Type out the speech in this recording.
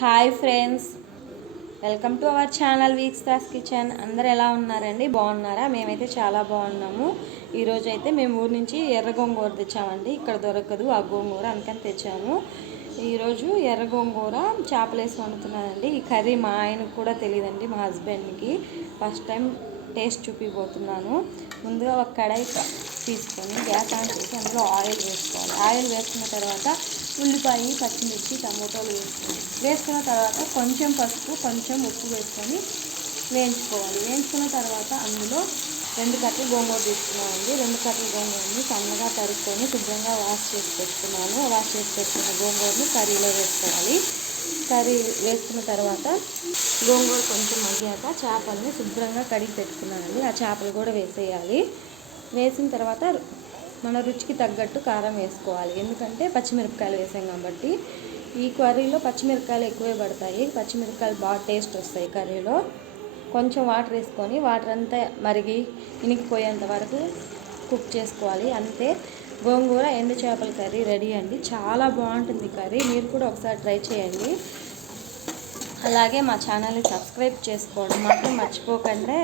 Hi friends. Welcome to our channel weeks దాస్ kitchen. అందరు ఎలా ఉన్నారండి? బాగున్నారా? మేమైతే చాలా బాగున్నాము. ఈరోజు అయితే మేము ఊరు నుంచి ఎర్ర గోంగూర తెచ్చామండి. ఇక్కడ దొరకదు ఆ గోంగూర అందుకని తెచ్చాము. ఈరోజు ఎర్ర గోంగూర చేపలేసి వండుతున్నానండి. ఈ కర్రీ మా ఆయనకు కూడా తెలియదండి మా హస్బెండ్కి. ఫస్ట్ టైం టేస్ట్ చూపిపోతున్నాను ముందుగా ఒక కడాయి తీసుకొని గ్యాస్ ఆన్ చేసి అందులో ఆయిల్ వేసుకోవాలి. ఆయిల్ వేసుకున్న తర్వాత ఉల్లిపాయ పచ్చిమిర్చి టమోటాలు వేసుకోవాలి. వేసుకున్న తర్వాత కొంచెం పసుపు కొంచెం ఉప్పు వేసుకొని వేయించుకోవాలి. వేయించుకున్న తర్వాత అందులో రెండు కట్టలు గోంగూర తీసుకున్నామండి రెండు కట్టలు గోంగూరని సన్నగా తరుక్కొని శుభ్రంగా వాష్ చేసి పెట్టుకున్నాను. వాష్ చేసి పెట్టుకున్న గోంగూరని కర్రీలో వేసుకోవాలి. కర్రీ వేసుకున్న తర్వాత గోంగూర కొంచెం మగ్గాక చేపల్ని శుభ్రంగా కడిగి పెట్టుకున్నానండి. ఆ చేపలు కూడా వేసేయాలి. వేసిన తర్వాత మన రుచికి తగ్గట్టు కారం వేసుకోవాలి. ఎందుకంటే పచ్చిమిరపకాయలు వేసాం కాబట్టి ఈ కర్రీలో పచ్చిమిరపకాయలు ఎక్కువే పడతాయి. పచ్చిమిరపకాయలు బాగా టేస్ట్ వస్తాయి కర్రీలో. కొంచెం వాటర్ వేసుకొని వాటర్ అంతా మరిగి ఇనికిపోయేంత వరకు కుక్ చేసుకోవాలి. అంతే. గోంగూర ఎండు చేపల కర్రీ రెడీ అండి. చాలా బాగుంటుంది కర్రీ. మీరు కూడా ఒకసారి ట్రై చేయండి. అలాగే మా ఛానల్ని సబ్స్క్రైబ్ చేసుకోవడం మాత్రం మర్చిపోకండి.